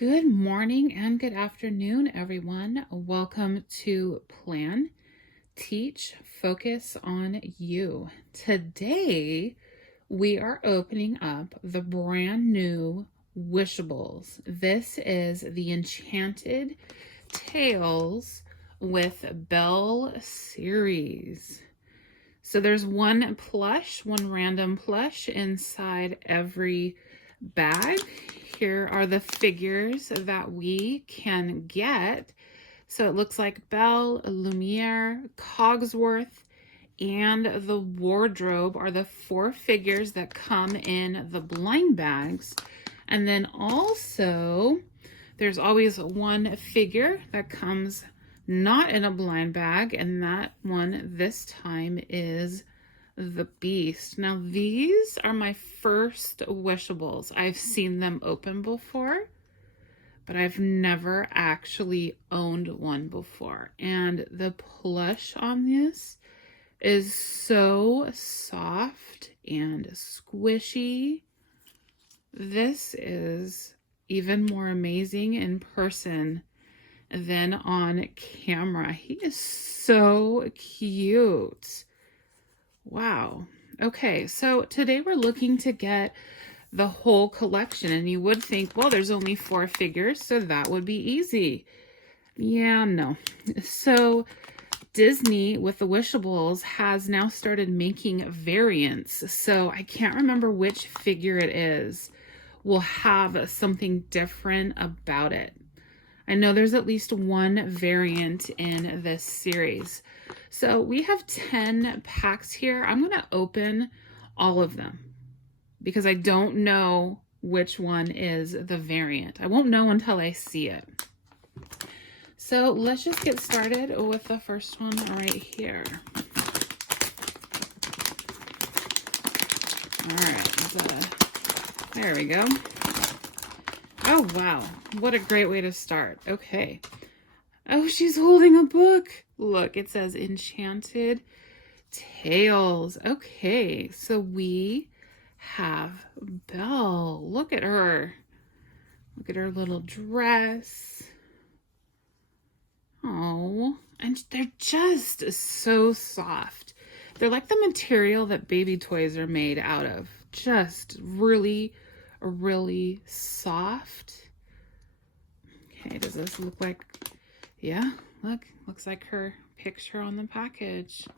Good morning and good afternoon, everyone. Welcome to Plan, Teach, Focus on You. Today, we are opening up the brand new Wishables. This is the Enchanted Tales with Belle series. So there's one random plush inside every bag. Here are the figures that we can get. So it looks like Belle, Lumiere, Cogsworth, and the wardrobe are the 4 figures that come in the blind bags. And then also, there's always one figure that comes not in a blind bag, and that one this time is the Beast. Now, these are my first Wishables. I've seen them open before, but I've never actually owned one before. And the plush on this is so soft and squishy. This is even more amazing in person than on camera. He is so cute. Wow. Okay, so today we're looking to get the whole collection, and you would think, well, there's only 4 figures, so that would be easy. Yeah, no. So Disney with the Wishables has now started making variants. So I can't remember which figure it is will have something different about it. I know there's at least one variant in this series. So we have 10 packs here. I'm going to open all of them because I don't know which one is the variant. I won't know until I see it. So let's just get started with the first one right here. All right, there we go. Oh, wow. What a great way to start. Okay. Oh, she's holding a book. Look, it says Enchanted Tales. Okay, so we have Belle. Look at her. Look at her little dress. Oh, and they're just so soft. They're like the material that baby toys are made out of. Just really soft. Okay, does this look like, yeah, looks like her picture on the package.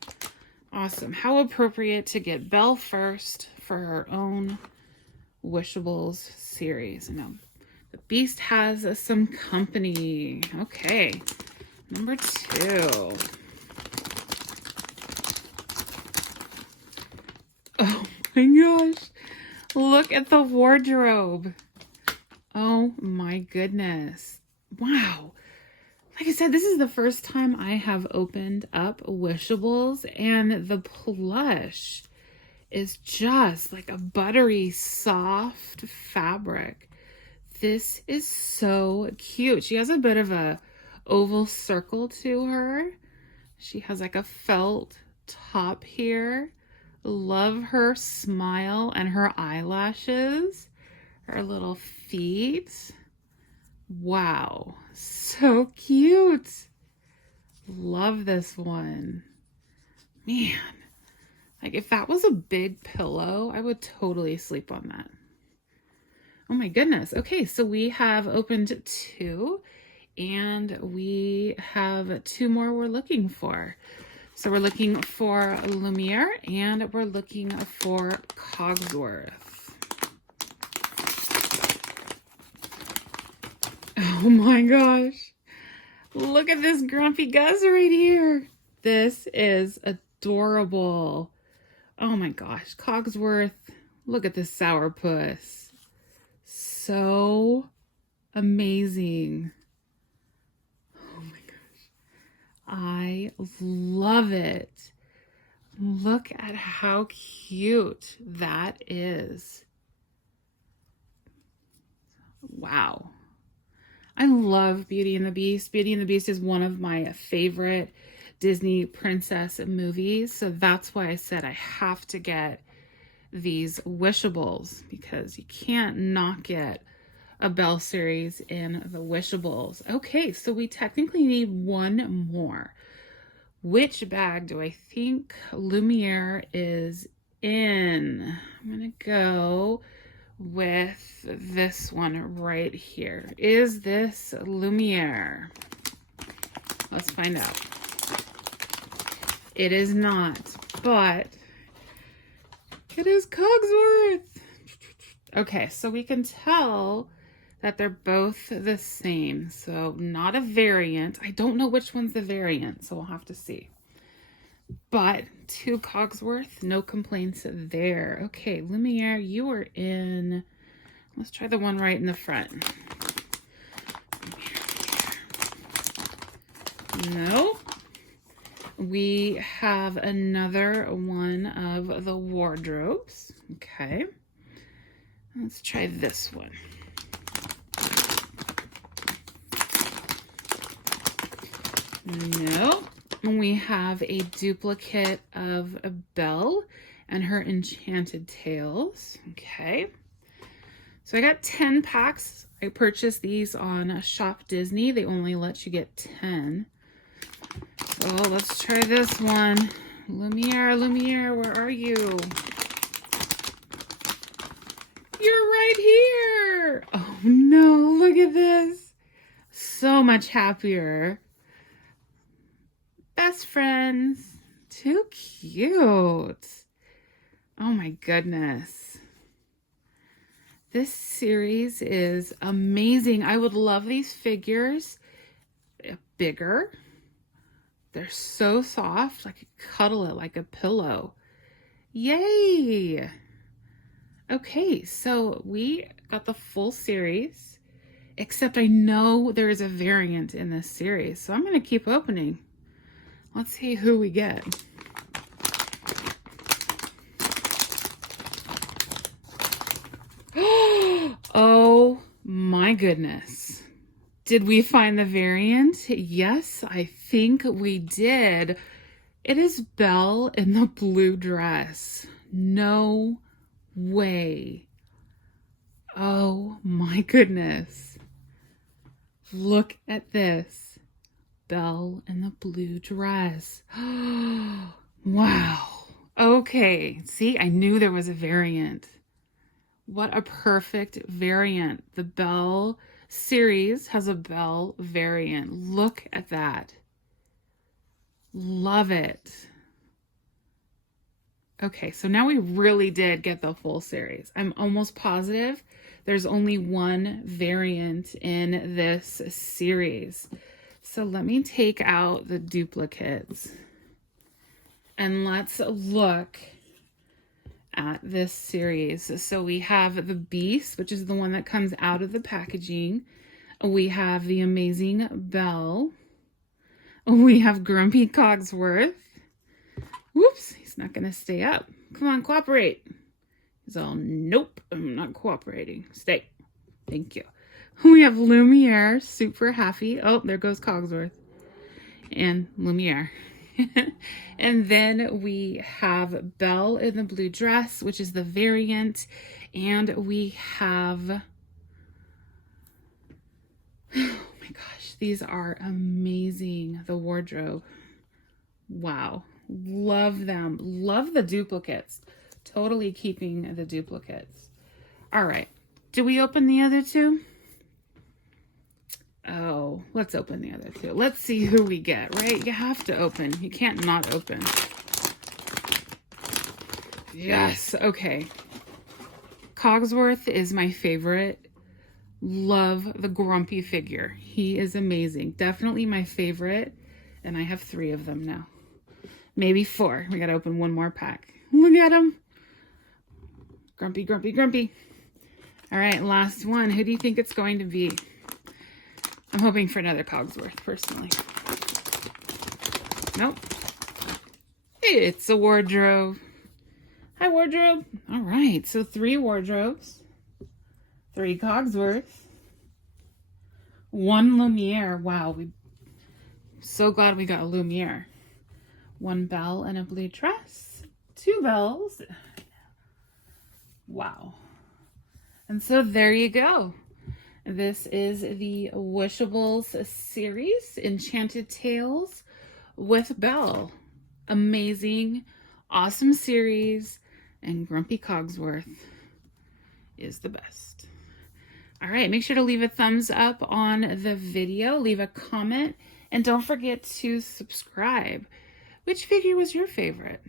Awesome. How appropriate to get Belle first for her own Wishables series. Now, the Beast has some company. Okay, number 2. Oh my gosh. Look at the wardrobe. Oh my goodness. Wow. Like I said, this is the first time I have opened up Wishables, and the plush is just like a buttery, soft fabric. This is so cute. She has a bit of a oval circle to her. She has like a felt top here. Love her smile and her eyelashes, her little feet. Wow, so cute. Love this one. Man, like if that was a big pillow, I would totally sleep on that. Oh my goodness. Okay, so we have opened 2, and we have 2 more we're looking for. So we're looking for Lumiere, and we're looking for Cogsworth. Oh my gosh. Look at this grumpy Gus right here. This is adorable. Oh my gosh. Cogsworth. Look at this sourpuss. So amazing. I love it. Look at how cute that is. Wow. I love Beauty and the Beast. Beauty and the Beast is one of my favorite Disney princess movies. So that's why I said I have to get these Wishables, because you can't not get a Belle series in the Wishables. Okay, so we technically need one more. Which bag do I think Lumiere is in? I'm gonna go with this one right here. Is this Lumiere? Let's find out. It is not, but it is Cogsworth. Okay, so we can tell that they're both the same. So not a variant. I don't know which one's the variant, so we'll have to see. But 2 Cogsworth, no complaints there. Okay, Lumiere, you are in, let's try the one right in the front. No. We have another one of the wardrobes. Okay. Let's try this one. No. We have a duplicate of Belle and her Enchanted tails. Okay. So I got 10 packs. I purchased these on Shop Disney. They only let you get 10. So let's try this one. Lumiere, Lumiere, where are you? You're right here. Oh no, look at this. So much happier. Best friends. Too cute. Oh my goodness. This series is amazing. I would love these figures bigger. They're so soft. I could cuddle it like a pillow. Yay! Okay, so we got the full series, except I know there is a variant in this series, so I'm going to keep opening. Let's see who we get. Oh my goodness. Did we find the variant? Yes, I think we did. It is Belle in the blue dress. No way. Oh my goodness. Look at this. Belle in the blue dress. Wow. Okay. See, I knew there was a variant. What a perfect variant. The Belle series has a Belle variant. Look at that. Love it. Okay, so now we really did get the full series. I'm almost positive there's only one variant in this series. So let me take out the duplicates and let's look at this series. So we have the Beast, which is the one that comes out of the packaging. We have the amazing Belle. We have Grumpy Cogsworth. Whoops, he's not going to stay up. Come on, cooperate. He's all, nope, I'm not cooperating. Stay. Thank you. We have Lumiere, super happy. Oh, there goes Cogsworth. And Lumiere. And then we have Belle in the blue dress, which is the variant. And we have, oh my gosh, these are amazing. The wardrobe. Wow. Love them. Love the duplicates. Totally keeping the duplicates. All right. Do we open the other two? Oh, let's open the other two. Let's see who we get, right? You have to open. You can't not open. Yes. Okay. Cogsworth is my favorite. Love the grumpy figure. He is amazing. Definitely my favorite. And I have 3 of them now. Maybe 4. We got to open one more pack. Look at him. Grumpy, grumpy, grumpy. All right, last one. Who do you think it's going to be? I'm hoping for another Cogsworth, personally. Nope. It's a wardrobe. Hi, wardrobe. All right, so 3 wardrobes. 3 Cogsworth. 1 Lumiere. Wow, so glad we got a Lumiere. 1 Belle in a blue dress. 2 Belles. Wow. And so there you go. This is the Wishables series, Enchanted Tales with Belle. Amazing, awesome series, and Grumpy Cogsworth is the best. All right, make sure to leave a thumbs up on the video, leave a comment, and don't forget to subscribe. Which figure was your favorite?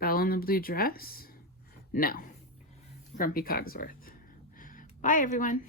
Belle in the blue dress? No, Grumpy Cogsworth. Bye, everyone.